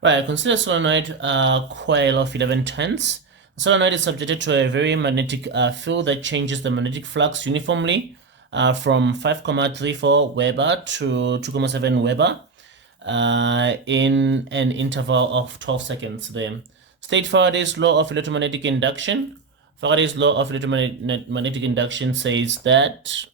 Right, consider solenoid coil of 11 tenths. The solenoid is subjected to a very magnetic field that changes the magnetic flux uniformly from 5,34 Weber to 2,7 Weber in an interval of 12 seconds there. State Faraday's law of electromagnetic induction. Faraday's law of electromagnetic induction says that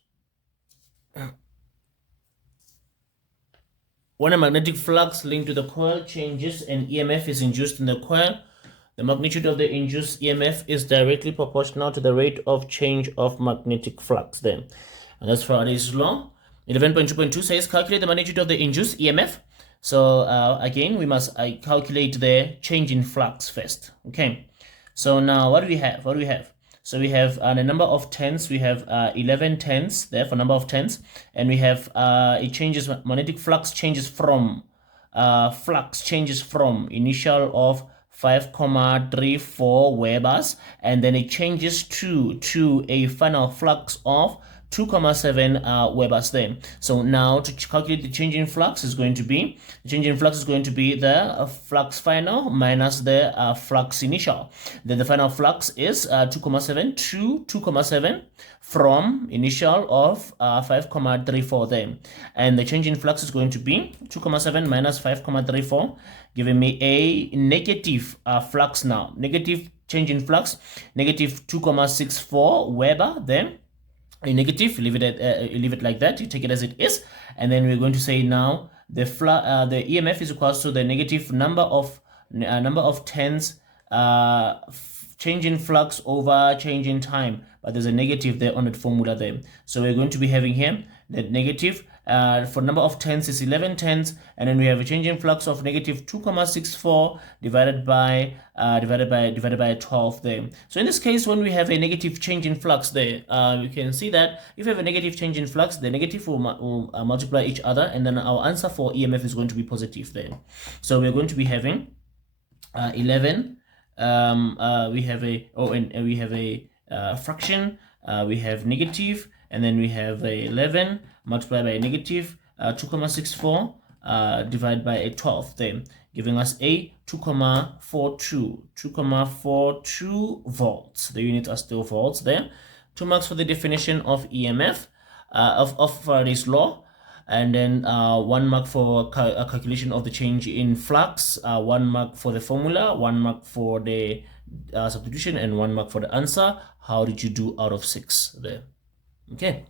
when a magnetic flux linked to the coil changes and EMF is induced in the coil, the magnitude of the induced EMF is directly proportional to the rate of change of magnetic flux there. And that's Faraday's law. 11.2.2 says calculate the magnitude of the induced EMF. So again, we must calculate the change in flux first. Okay. So now what do we have? What do we have? So we have the number of tenths. We have 11 tenths there for number of tenths, and we have it changes. Magnetic flux changes from initial of 5,34 Webers, and then it changes to a final flux of 2,7 Webers there. So now to calculate the change in flux is going to be the flux final minus the flux initial. Then the final flux is 2,7 to 2,7 from initial of 5,34 there. And the change in flux is going to be 2,7 minus 5,34, giving me a negative flux now. Negative change in flux, negative 2,64 Weber then. A negative, leave it like that. You take it as it is, and then we're going to say now the EMF is equals to the negative number of tenths change in flux over change in time. But there's a negative there on that formula there. So we're going to be having here that negative for number of tenths is 11 tenths, and then we have a change in flux of negative 2,64 divided by 12 there. So in this case, when we have a negative change in flux there, you can see that if you have a negative change in flux, the negative will multiply each other, and then our answer for EMF is going to be positive there. So we're going to be having 11. We have a fraction. We have negative, and then we have a 11 multiplied by a negative 2,64 divided by a 12 there, giving us a 2,42 volts. The units are still volts there. 2 marks for the definition of EMF of Faraday's law. And then 1 mark for a calculation of the change in flux, 1 mark for the formula, 1 mark for the substitution, and 1 mark for the answer. How did you do out of 6 there? Okay.